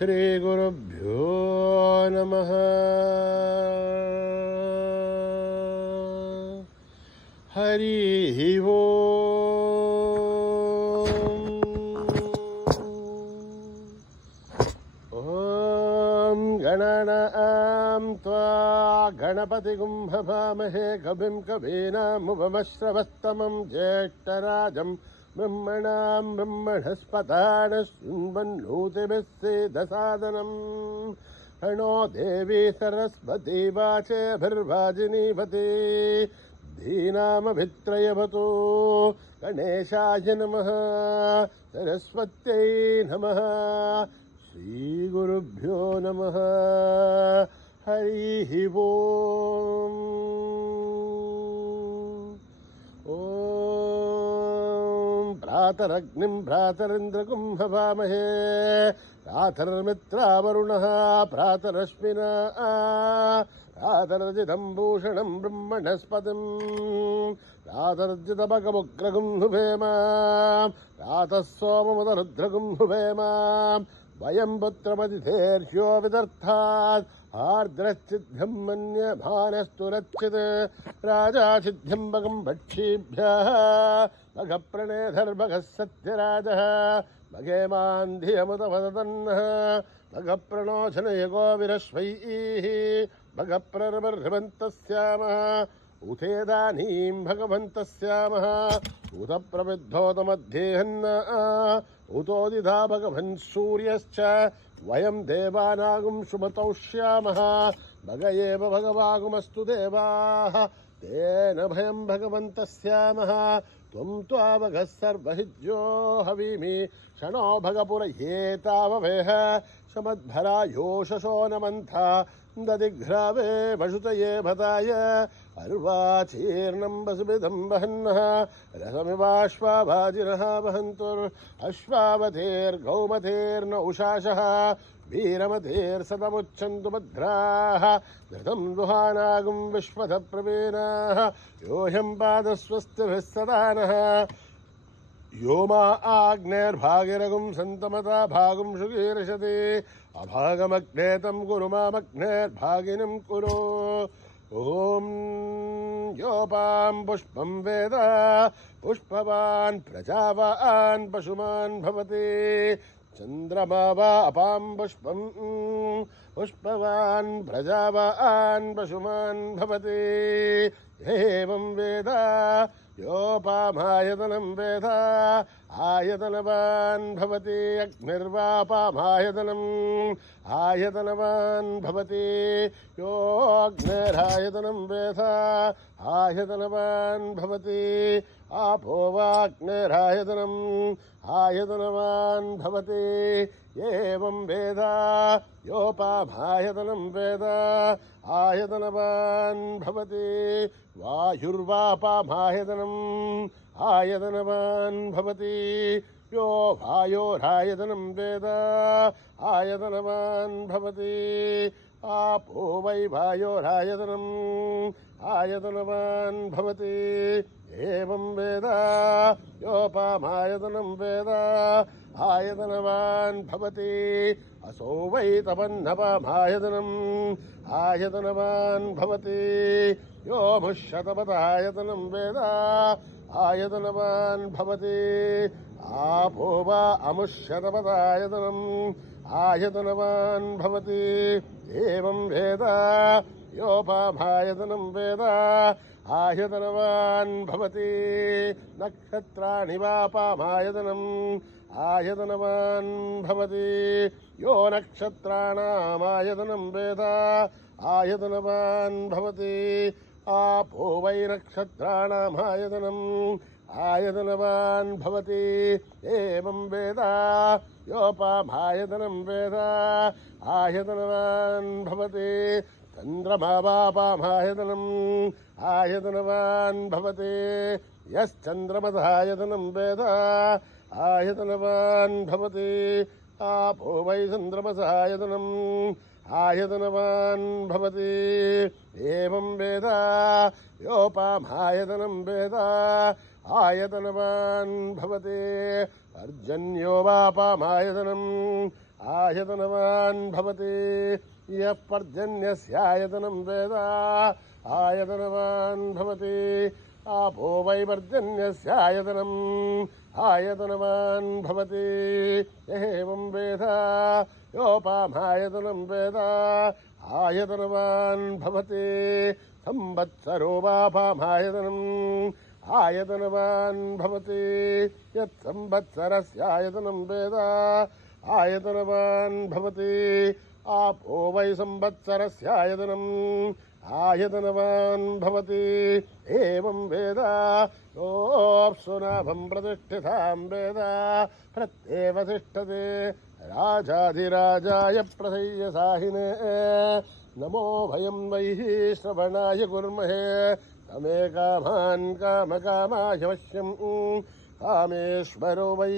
श्रीगुरुभ्यो नमः। हरिः ओम्। गणानां त्वा गणपतिगुं भवामहे कविं कवीनामुपमश्रवस्तमं ज्येष्ठराजं ब्रह्मणां ब्रह्मणस्पतान् शृण्वन्नोतिभिः सीदसादनम्। प्रणो देवी सरस्वती वाचेभिर्वाजिनीवती धीनामभित्रयवतु। गणेशाय नमः, सरस्वत्यै नमः, श्रीगुरुभ्यो नमः। हरिः ओम्। प्रातरग्निं भ्रातरिन्द्रगुं हवामहे, प्रातर्मित्रावरुणः प्रातरश्विना, प्रातर्जितं भूषणं ब्रह्मणस्पतिं, प्रातर्जितमकमुग्रगुं हुवेम, प्रातः सोममुदरुद्रगुं हुवेम। वयं पुत्रमतिथेर्ष्यो विदर्थात् आर्द्रश्चिद्ध्यं मन्यमानस्तु रच्चित्। राजा सिद्ध्यं भगं भक्षीभ्यः भगप्रणेधर्भगः सत्यराजः। भगेमान् धियमुतवदतन्नः भगप्रणोशनयगो विरश्वैः। भगप्रर्भर्भन्तस्यामः उथेदानीं भगवन्तः स्यामः। उत प्रविद्धोतमध्येहन्न उतोदिधा भगवन् सूर्यश्च। वयं देवानागुं सुमतौष्यामः भग एव भगवागुमस्तु देवाः। तेन भयं भगवन्तः स्यामः। त्वं त्वावगः सर्वहिज्यो हवीमि क्षणो भगपुरयेताववेह। समद्भरा योषसो नमन्था ददिघ्रावे वशुतये भताय। अर्वाचीर्णं वसुभिदं वहन्नः रसमिवाश्वाभाजिनः वहन्तुर्अश्वावतेर्गौमतेर्न उषाशः। वीरमतेर्सतमुच्छन्तु भद्राः धृतं दुहानागुं विश्वथ प्रवीणाः। योऽह्यं पादस्वस्तिभिः सदा नः। यो मा आग्नेर्भागिरगुं सन्तमता भागुं सुगीर्षति। अभागमग्ने तं कुरु मामग्नेर्भागिनं कुरु। ॐ योपां पुष्पं वेद पुष्पवान् प्रजावान् पशुमान् भवति। चन्द्रमा वा अपां पुष्पं पुष्पवान् प्रजावान् पशुमान् भवति। एवं वेद योपामायतनं वेद आयतनवान् भवति। अग्निर्वापामायतनम् आयतनवान् भवति। योऽग्निरायतनं वेद आयतनवान् भवति। आपो वाग्निरायतनम् आयतनवान् भवति। एवं वेद योपामायतनं वेद आयतनवान् भवति। वायुर्वापामायतनम् आयतनवान् भवति। यो वायोरायतनं वेद आयतनवान् भवति। आपो वै वायोरायतनम् आयतनवान् भवति। एवं वेद योपामायतनं वेद आयतनवान् भवति। असो वै तपन्नपामायतनम् आयतनवान् भवति। यो मुष्यतपदायतनं वेद आयतनवान् भवति। आपो वा अमुष्यतपदायतनम् आयतनवान् भवति। एवं वेद योपामायतनं वेद आयतनवान् भवति। नक्षत्राणि वापामायतनम् आयतनवान् भवति। यो नक्षत्राणामायतनं वेद आयतनवान् भवति। आपो वै नक्षत्राणामायतनम् आयतनवान् भवति। एवं वेद योपामायतनं वेद आयतनवान् भवति। चन्द्रमा वापामायतनम् आयतनवान् भवति। यश्चन्द्रमसायतनं वेद आयतनवान् भवति। आपो वै चन्द्रमसायतनम् आयतनवान् भवति। एवं वेद योपामायतनं वेद आयतनवान् भवति। पर्जन्यो वापामायतनम् आयतनवान् भवति यः पर्जन्यस्यायतनं वेद आयतनवान् भवति आपो वै पर्जन्यस्यायतनम् आयतनवान् भवति एवं वेद योपामायतनं वेद आयतनवान् भवति संवत्सरो वापामायतनम् आयतनवान् भवति यत् संवत्सरस्यायतनं वेद आयतनवान् भवति आपो वै संवत्सरस्यायतनम् आयतनवान् भवति एवं वेद योऽप्सुनाभं प्रतिष्ठितां वेद प्रत्येव तिष्ठते राजाधिराजाय प्रसय्यसाहिने नमो भयं वैः श्रवणाय कुर्महे तमे कामान् कामकामाय वश्यम् कामेश्वरो वै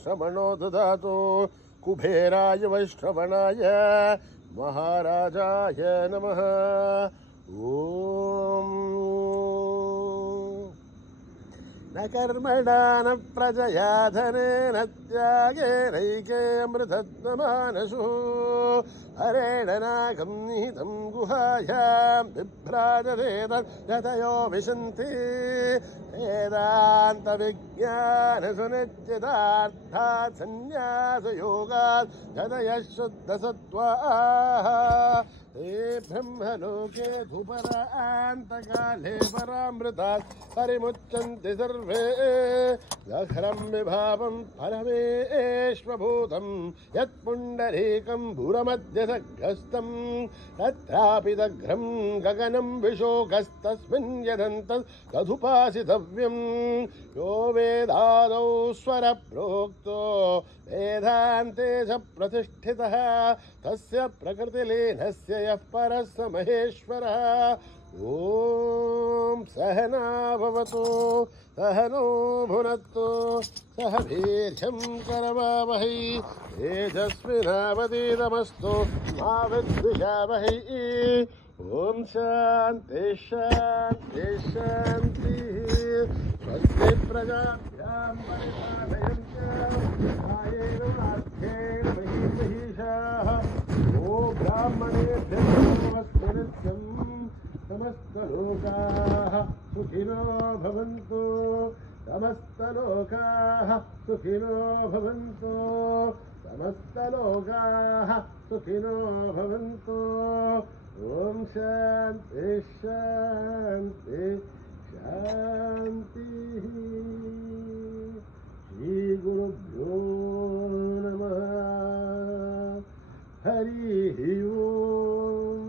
श्रवणो ददातु कुबेराय वै श्रवणाय महाराजाय नमः ॐ न कर्मणा न प्रजया धनेन त्यागेनैके अमृतत्वमानसु हरेण नागं निहितं गुहायां बिभ्राजते तद्गतयो विशन्ति वेदान्तविज्ञानसुनिश्चितार्थात् सन्न्यासयोगात् गतयः शुद्धसत्त्वाः ते ब्रह्मलोके धुपरान्तकाले परामृतात् परिमुच्यन्ति सर्वे दघ्रं विभावं परमेश्वभूतं यत्पुण्डरीकं भूरमध्यसग्रस्तं तत्रापि दघ्रं गगनं विशोकस्तस्मिन् यदन्तः तदुपासितव्यं यो वेदादौ स्वरप्रोक्तो वेदान्ते च प्रतिष्ठितः तस्य प्रकृतिलीनस्य यः परः स महेश्वरः ॐ सहना भवतु सहनो भुनक्तु सह वीर्यं करवावहै तेजस्विनावतीतमस्तु मा विद्विषावहै ॐ शान्ति शान्ति शान्तिः स्वस्ति प्रजाभ्यां परिपालयन्त्यां कायेन वाक्येन महिषाः ओ ब्राह्मणेभ्यः नमस्ते नित्यं समस्तलोकाः सुखिनो भवन्तु समस्तलोकाः सुखिनो भवन्तु समस्तलोकाः सुखिनो भवन्तु ॐ शान्ति शान्ति शान्तिः श्रीगुरुभ्यो नमः हरिः ओम्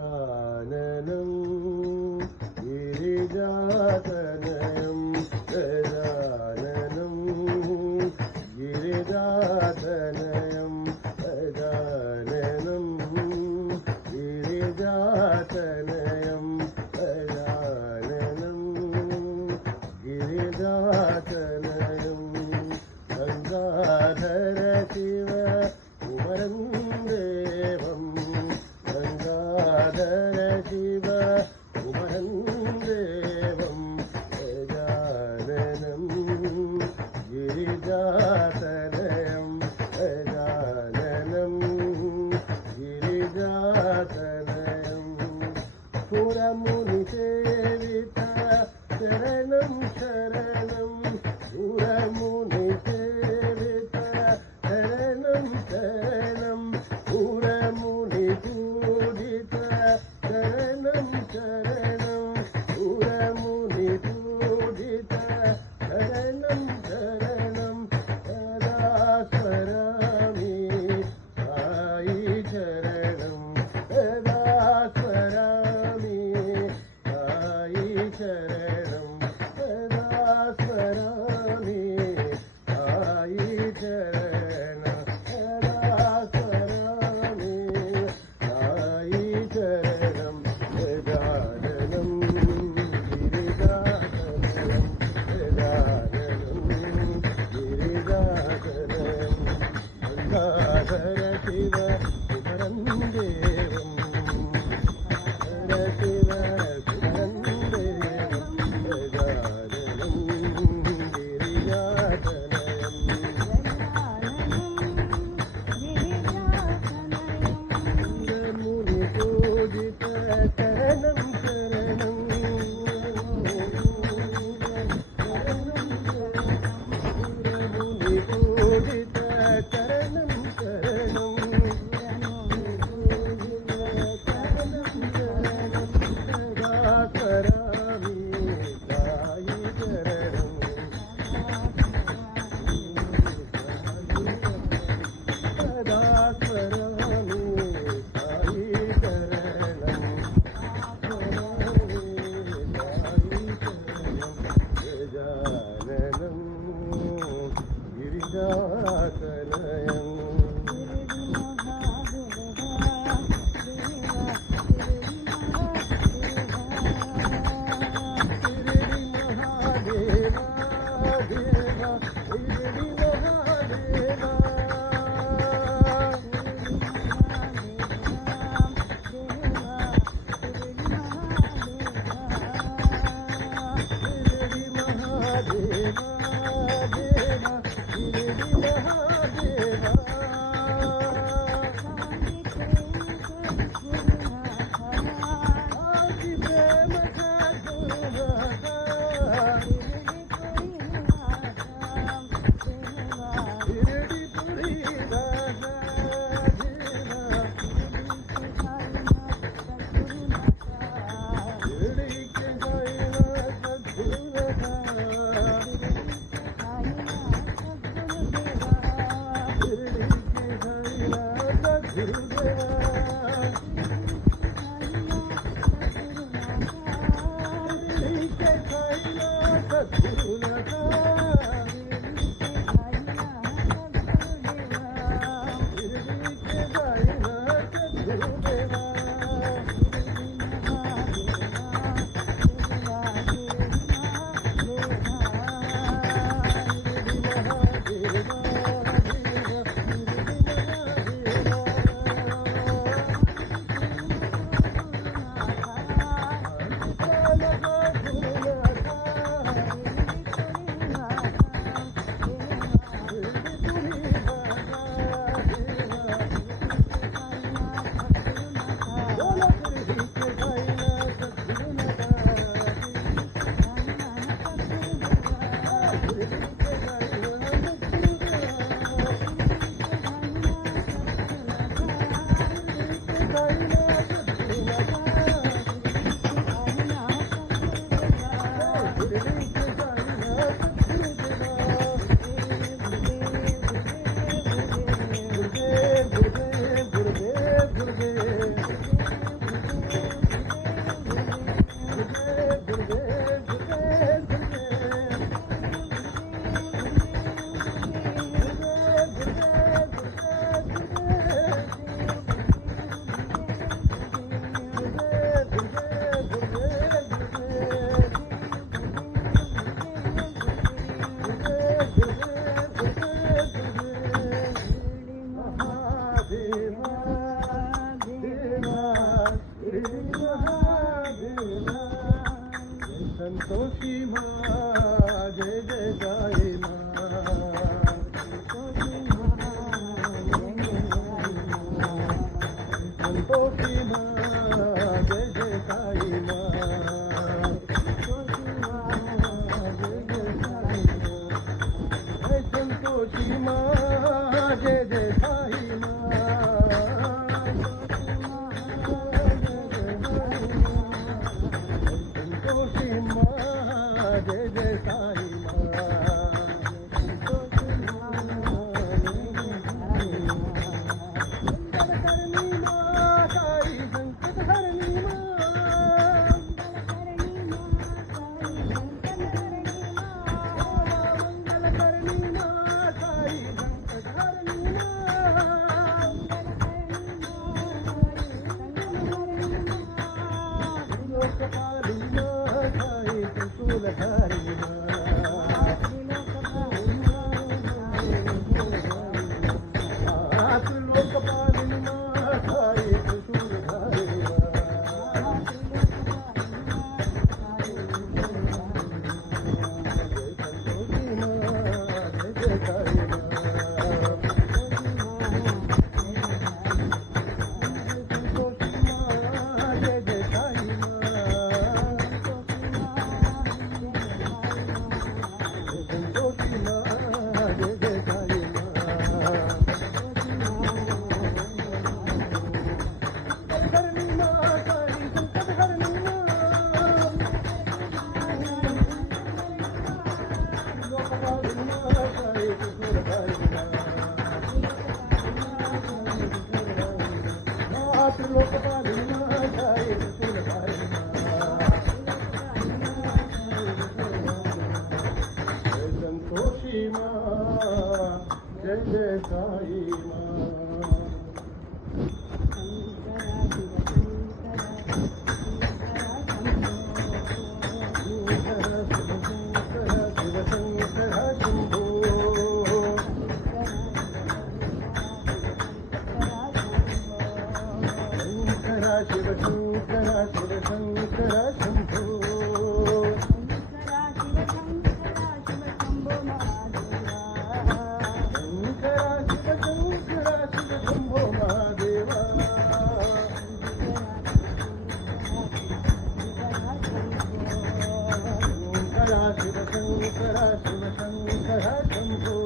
गजाननं गिरिजातनयं गजाननं गिरिजातनयं गजाननं गिरिजातनयं गजाननं गिरिजातनयं गङ्गाधर शिव कुमरं देवं गङ्गाधर शिव कुमरं देवं गजाननं गिरिजातनयं गजाननं गिरिजातनयं सुरमुनिसेवित शरणं शरणं सुरमुनिसेवित शरणं शरणं सुरमुनिपूजित शरणं शरणं सुरमुनिपूजित शरणं शरणं सदा स्मरामि साई शरणं सदा स्मरामि साई शरणं सदा स्मरामि साई शरणं संतोषी माँ जय जय साई माँ, संतोषी माँ जय जय साई माँ, संतोषी माँ जय जय साई माँ, संतोषी माँ जय जय साई जय जय साई माँ। शिव शंकर शिव शंकर शंभो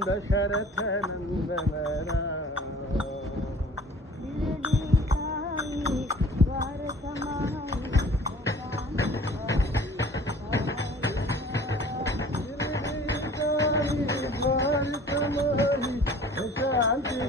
दशरथ नंदन शांति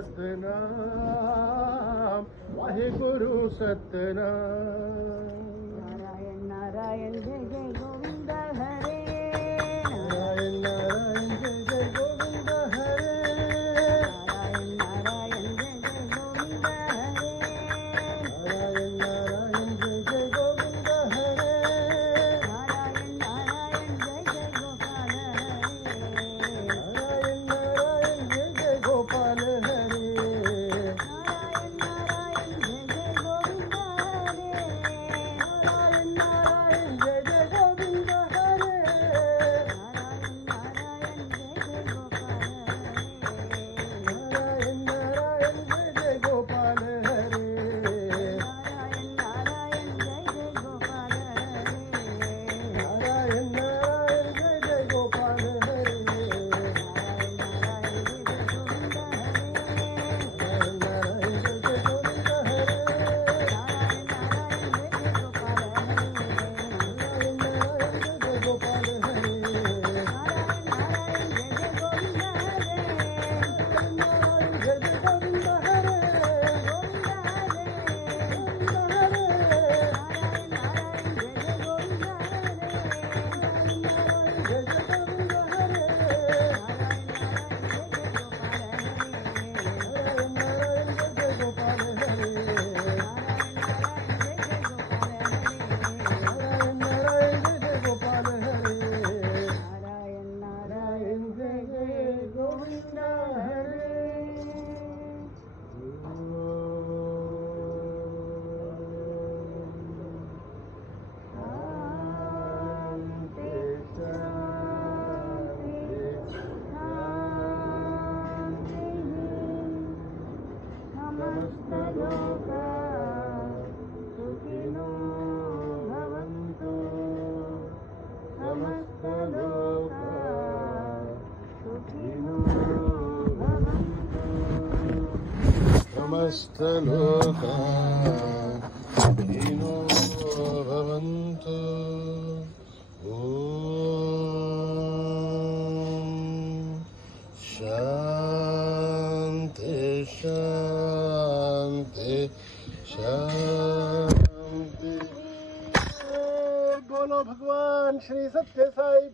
सतनाम वाहेगुरु सतनाम नारायण नारायण जय जय गोविंद हरे नारायण नारायण जय जय गोविंद हरे नारायण नारायण जय जय गोविंद हरे नारायण नारायण जय जय गोविंद हरे नारायण नारायण जय जय गोपाल हरे नारायण नारायण जय जय गोपाल हरे नारायण नारायण जय जय गोविंद हरे नारायण नारायण जय जय गोविंद हरे नारायण नारायण जय जय गोपाल हरे नारायण नारायण जय जय गोपाल हरे नारायण नारायण जय जय गोपाल हरे नारायण नारायण जय जय गोपाल हरे समस्तलोका सुखिनो भवन्तु शांति शांति शांति। बोलो भगवान श्री सत्य साई